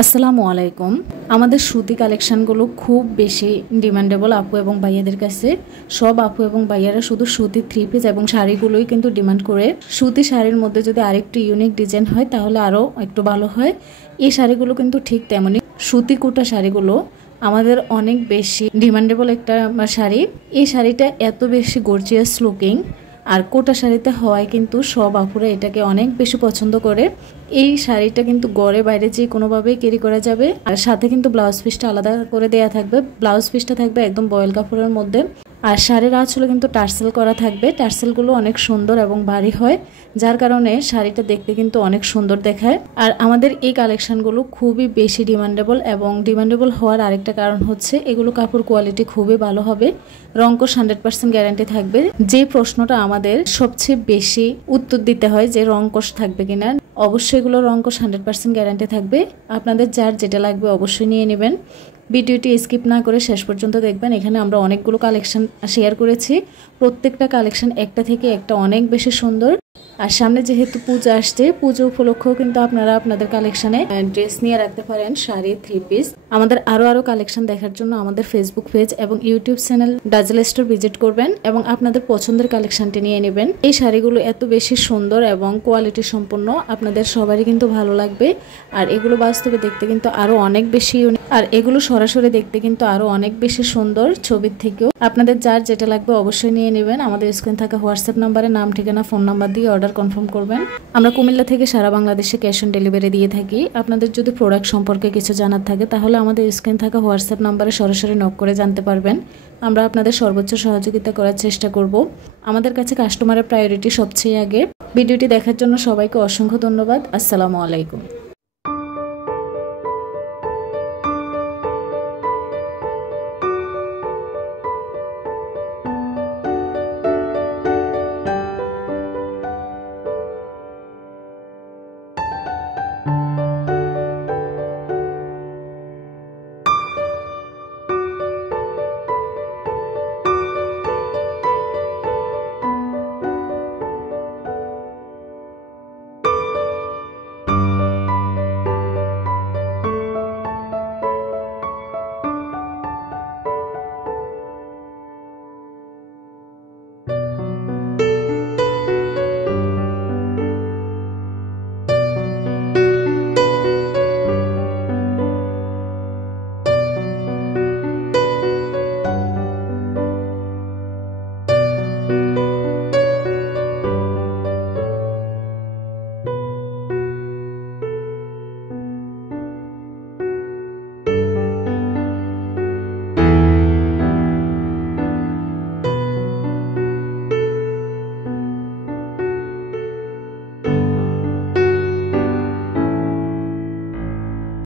আসসালামু আলাইকুম। আমাদের সুতি কালেকশানগুলো খুব বেশি ডিমান্ডেবল আপু এবং ভাইয়াদের কাছে। সব আপু এবং ভাইয়ারা শুধু সুতি থ্রি পিস এবং শাড়িগুলোই কিন্তু ডিমান্ড করে। সুতি শাড়ির মধ্যে যদি আরেকটু ইউনিক ডিজাইন হয় তাহলে আরও একটু ভালো হয়। এই শাড়িগুলো কিন্তু ঠিক তেমনই। সুতি কোটা শাড়িগুলো আমাদের অনেক বেশি ডিমান্ডেবল একটা শাড়ি। এই শাড়িটা এত বেশি গর্জিয়াস লুকিং, আর কোটা শাড়িতে হওয়ায় কিন্তু সব আপুরা এটাকে অনেক বেশি পছন্দ করে। এই শাড়িটা কিন্তু গড়ে বাইরে যে কোনোভাবেই ক্যারি করা যাবে। আর সাথে কিন্তু ব্লাউজ পিসটা আলাদা করে দেয়া থাকবে। ব্লাউজ পিসটা থাকবে একদম বয়েল কাপড়ের মধ্যে। আর শাড়ির আঁচলে কিন্তু টার্সেল করা থাকবে। টার্সেলগুলো অনেক সুন্দর এবং ভারী হয়, যার কারণে শাড়িটা দেখতে কিন্তু অনেক সুন্দর দেখায়। আর আমাদের এই কালেকশনগুলো খুবই বেশি ডিমান্ডেবল, এবং ডিমান্ডেবল হওয়ার আরেকটা কারণ হচ্ছে এগুলো কাপড় কোয়ালিটি খুবই ভালো হবে। রংকশ 100% গ্যারান্টি থাকবে। যে প্রশ্নটা আমাদের সবচেয়ে বেশি উত্তর দিতে হয় যে রংকশ থাকবে কিনা, অবশ্যই এগুলো রংকশ 100% গ্যারান্টি থাকবে। আপনাদের যার যেটা লাগবে অবশ্যই নিয়ে নেবেন। ভিডিওটি স্কিপ না করে শেষ পর্যন্ত দেখবেন। এখানে আমরা অনেকগুলো কালেকশন শেয়ার করেছি। প্রত্যেকটা কালেকশন একটা থেকে একটা অনেক বেশি সুন্দর। আর সামনে যেহেতু পূজা আসছে, পুজো উপলক্ষেও কিন্তু আপনারা আপনাদের কালেকশনে ড্রেস নিয়ে রাখতে পারেন, শাড়ি, থ্রি পিস। আমাদের আরো কালেকশন দেখার জন্য আমাদের ফেসবুক পেজ এবং YouTube channel dazzle store visit করবেন এবং আপনাদের পছন্দের কালেকশনটি নিয়ে নেবেন। এই শাড়িগুলো এত বেশি সুন্দর এবং কোয়ালিটি সম্পন্ন, আপনাদের সবারই কিন্তু ভালো লাগবে। আর এগুলো বাস্তবে দেখতে কিন্তু আরো অনেক বেশি, আর এগুলো সরাসরি দেখতে কিন্তু আরো অনেক বেশি সুন্দর ছবির থেকেও। আপনাদের যার যেটা লাগবে অবশ্যই নিয়ে নেবেন। আমাদের স্ক্রিন থাকা হোয়াটসঅ্যাপ নাম্বারে নাম, ঠিকানা, ফোন নাম্বার দিয়ে অর্ডার কনফার্ম করবেন। আমরা কুমিল্লা থেকে সারা বাংলাদেশে ক্যাশ অন ডেলিভারি দিয়ে থাকি। আপনাদের যদি প্রোডাক্ট সম্পর্কে কিছু জানার থাকে তাহলে আমাদের স্ক্রিন থাকা হোয়াটসঅ্যাপ নাম্বারে সরাসরি নক করে জানতে পারবেন। আমরা আপনাদের সর্বোচ্চ সহযোগিতা করার চেষ্টা করব। আমাদের কাছে কাস্টমারের প্রায়োরিটি সবচেয়ে আগে। ভিডিওটি দেখার জন্য সবাইকে অসংখ্য ধন্যবাদ। আসসালামু আলাইকুম।